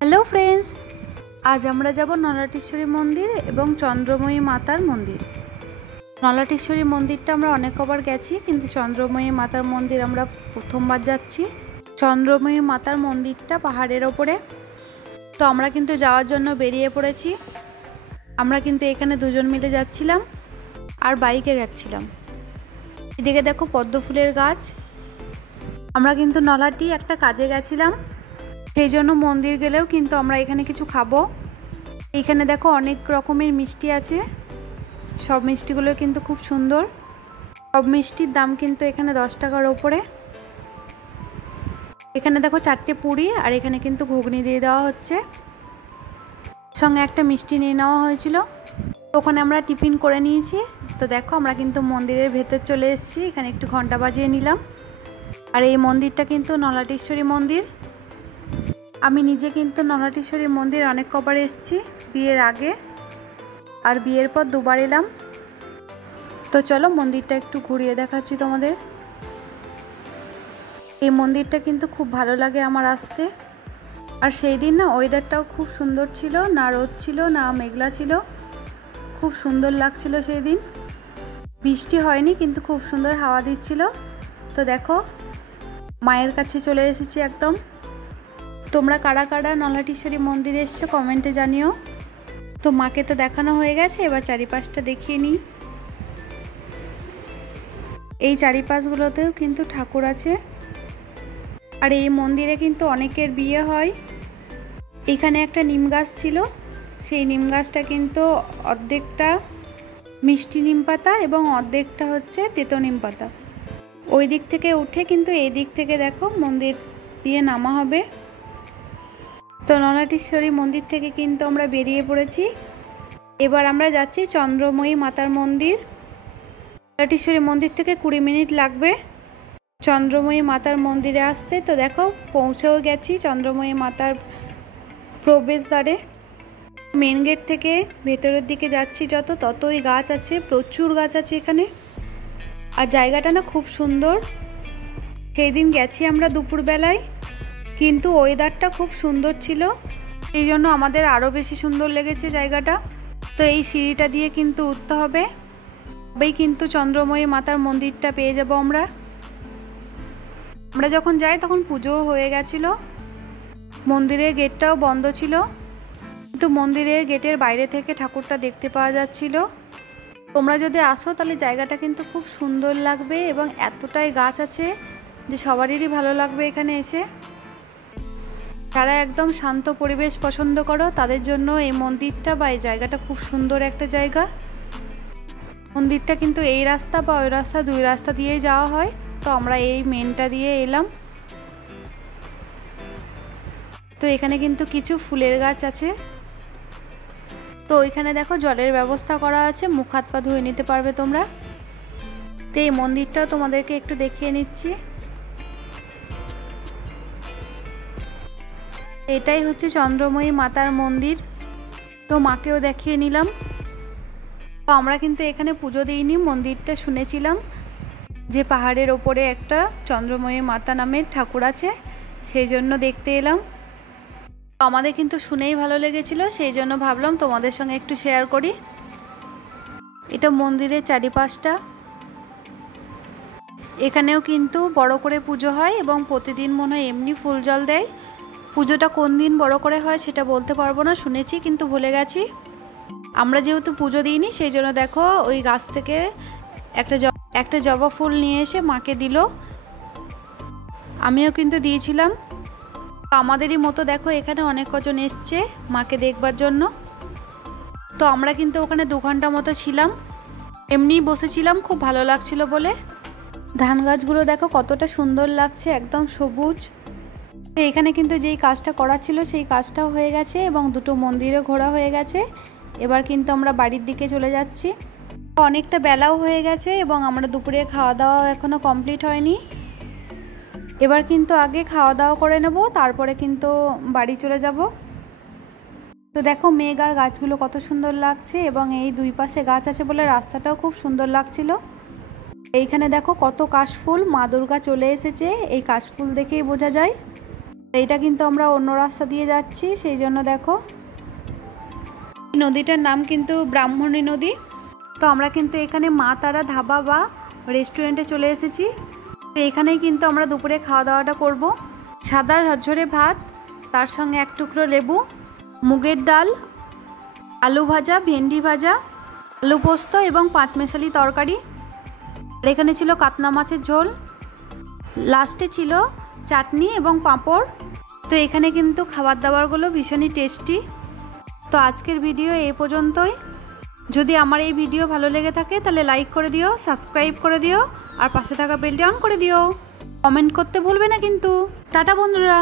Hello friends, আজ আমরা যাব নলাটেশ্বরী মন্দির এবং চন্দ্রময়ী মাতার মন্দির। নলাটেশ্বরী মন্দিরটা আমরা অনেক কবার গেছি, কিন্তু চন্দ্রময়ী মাতার মন্দির আমরা প্রথমবার যাচ্ছি। চন্দ্রময়ী মাতার মন্দিরটা পাহাড়ের ওপরে, তো আমরা কিন্তু যাওয়ার জন্য বেরিয়ে পড়েছি। আমরা কিন্তু এখানে দুজন মিলে যাচ্ছিলাম আর বাইকে যাচ্ছিলাম। এদিকে দেখো পদ্ম ফুলের গাছ। আমরা কিন্তু নলাটি একটা কাজে গেছিলাম, সেই জন্য মন্দির গেলেও কিন্তু আমরা এখানে কিছু খাবো। এখানে দেখো অনেক রকমের মিষ্টি আছে, সব মিষ্টিগুলো কিন্তু খুব সুন্দর। সব মিষ্টির দাম কিন্তু এখানে 10 টাকার ওপরে। এখানে দেখো 4টে পুরি আর এখানে কিন্তু ঘুগনি দিয়ে দেওয়া হচ্ছে, সঙ্গে একটা মিষ্টি নিয়ে নেওয়া হয়েছিল। ওখানে আমরা টিফিন করে নিয়েছি। তো দেখো আমরা কিন্তু মন্দিরের ভেতর চলে এসেছি। এখানে একটু ঘন্টা বাজিয়ে নিলাম। আর এই মন্দিরটা কিন্তু নলাটেশ্বরী মন্দির। আমি নিজে কিন্তু নলাটেশ্বরী মন্দির অনেক কবার এসেছি, বিয়ের আগে আর বিয়ের পর দুবার এলাম। তো চলো মন্দিরটা একটু ঘুরিয়ে দেখাচ্ছি তোমাদের। এই মন্দিরটা কিন্তু খুব ভালো লাগে আমার আসতে। আর সেই দিন না ওয়েদারটাও খুব সুন্দর ছিল, না রোদ ছিল না মেঘলা ছিল, খুব সুন্দর লাগছিল সেই দিন। বৃষ্টি হয়নি কিন্তু খুব সুন্দর হাওয়া দিচ্ছিল। তো দেখো মায়ের কাছে চলে এসেছি একদম। তোমরা কারা কারা নলাটেশ্বরী মন্দিরে এসছো কমেন্টে জানিও। তো মাকে তো দেখানো হয়ে গেছে, এবার চারিপাশটা দেখিয়ে নিই। এই চারিপাশগুলোতেও কিন্তু ঠাকুর আছে। আর এই মন্দিরে কিন্তু অনেকের বিয়ে হয়। এখানে একটা নিম গাছ ছিল, সেই নিম গাছটা কিন্তু অর্ধেকটা মিষ্টি নিম পাতা এবং অর্ধেকটা হচ্ছে তেতো নিম পাতা। ওই দিক থেকে উঠে কিন্তু এই দিক থেকে দেখো মন্দির দিয়ে নামা হবে। তো নলাটেশ্বরী মন্দির থেকে কিন্তু আমরা বেরিয়ে পড়েছি। এবার আমরা যাচ্ছি চন্দ্রময়ী মাতার মন্দির। নলাটেশ্বরী মন্দির থেকে 20 মিনিট লাগবে চন্দ্রময়ী মাতার মন্দিরে আসতে। তো দেখো পৌঁছেও গেছি চন্দ্রময়ী মাতার প্রবেশদ্বারে। মেন গেট থেকে ভেতরের দিকে যাচ্ছি যত, ততই গাছ আছে, প্রচুর গাছ আছে এখানে। আর জায়গাটা না খুব সুন্দর। সেই দিন গেছি আমরা দুপুরবেলায়, কিন্তু ওয়েদারটা খুব সুন্দর ছিল, এই জন্য আমাদের আরও বেশি সুন্দর লেগেছে জায়গাটা। তো এই সিঁড়িটা দিয়ে কিন্তু উঠতে হবে, তবেই কিন্তু চন্দ্রময়ী মাতার মন্দিরটা পেয়ে যাব আমরা। আমরা যখন যাই তখন পুজোও হয়ে গেছিলো, মন্দিরের গেটটাও বন্ধ ছিল, কিন্তু মন্দিরের গেটের বাইরে থেকে ঠাকুরটা দেখতে পাওয়া যাচ্ছিল। তোমরা যদি আসো তাহলে জায়গাটা কিন্তু খুব সুন্দর লাগবে এবং এতটাই গাছ আছে যে সবারই ভালো লাগবে এখানে এসে। যারা একদম শান্ত পরিবেশ পছন্দ করো তাদের জন্য এই মন্দিরটা বা এই জায়গাটা খুব সুন্দর একটা জায়গা। মন্দিরটা কিন্তু এই রাস্তা বা ওই রাস্তা, দুই রাস্তা দিয়েই যাওয়া হয়। তো আমরা এই মেনটা দিয়ে এলাম। তো এখানে কিন্তু কিছু ফুলের গাছ আছে। তো এখানে দেখো জলের ব্যবস্থা করা আছে, মুখ হাত পা ধুয়ে নিতে পারবে তোমরা। তো এই মন্দিরটাও তোমাদেরকে একটু দেখিয়ে নিচ্ছি। এটাই হচ্ছে চন্দ্রময়ী মাতার মন্দির। তো মাকেও দেখিয়ে নিলাম। তো আমরা কিন্তু এখানে পুজো দিইনি, মন্দিরটা শুনেছিলাম যে পাহাড়ের ওপরে একটা চন্দ্রময়ী মাতা নামের ঠাকুর আছে, সেই জন্য দেখতে এলাম। আমাদের কিন্তু শুনেই ভালো লেগেছিল, সেই জন্য ভাবলাম তোমাদের সঙ্গে একটু শেয়ার করি। এটা মন্দিরের চারিপাশটা। এখানেও কিন্তু বড় করে পুজো হয় এবং প্রতিদিন মনে হয় এমনি ফুল জল দেয়। পুজোটা কোন দিন বড় করে হয় সেটা বলতে পারবো না, শুনেছি কিন্তু ভুলে গেছি। আমরা যেহেতু পুজো দিইনি সেই জন্য দেখো ওই গাছ থেকে একটা জবা ফুল নিয়ে এসে মাকে দিল, আমিও কিন্তু দিয়েছিলাম। আমাদেরই মতো দেখো এখানে অনেক কজন এসছে মাকে দেখবার জন্য। তো আমরা কিন্তু ওখানে 2 ঘন্টা মতো ছিলাম, এমনিই বসেছিলাম, খুব ভালো লাগছিল বলে। ধান গাছগুলো দেখো কতটা সুন্দর লাগছে, একদম সবুজ। তো এখানে কিন্তু যেই কাজটা করা ছিল সেই কাজটাও হয়ে গেছে এবং 2টো মন্দিরও ঘোরা হয়ে গেছে। এবার কিন্তু আমরা বাড়ির দিকে চলে যাচ্ছি। অনেকটা বেলাও হয়ে গেছে এবং আমরা দুপুরে খাওয়া দাওয়া এখনও কমপ্লিট হয়নি। এবার কিন্তু আগে খাওয়া দাওয়া করে নেব, তারপরে কিন্তু বাড়ি চলে যাব। তো দেখো মেঘ আর গাছগুলো কত সুন্দর লাগছে এবং এই দুই পাশে গাছ আছে বলে রাস্তাটাও খুব সুন্দর লাগছিল। এইখানে দেখো কত কাশফুল, মা দুর্গা চলে এসেছে, এই কাশফুল দেখেই বোঝা যায়। এইটা কিন্তু আমরা অন্য রাস্তা দিয়ে যাচ্ছি, সেই জন্য দেখো। এই নদীটার নাম কিন্তু ব্রাহ্মণী নদী। তো আমরা কিন্তু এখানে মা তারা ধাবা বা রেস্টুরেন্টে চলে এসেছি। তো এখানেই কিন্তু আমরা দুপুরে খাওয়া দাওয়াটা করব। সাদা ঝরঝরে ভাত, তার সঙ্গে এক টুকরো লেবু, মুগের ডাল, আলু ভাজা, ভেন্ডি ভাজা, আলু পোস্ত এবং পাঁচমেশালি তরকারি। আর এখানে ছিল কাতলা মাছের ঝোল, লাস্টে ছিল চাটনি এবং পাঁপড়। তো এখানে কিন্তু খাবার দাবারগুলো ভীষণই টেস্টি। তো আজকের ভিডিও এই পর্যন্তই। যদি আমার এই ভিডিও ভালো লেগে থাকে তাহলে লাইক করে দিও, সাবস্ক্রাইব করে দিও, আর পাশে থাকা বেলটা অন করে দিও। কমেন্ট করতে ভুলবে না কিন্তু। টাটা বন্ধুরা।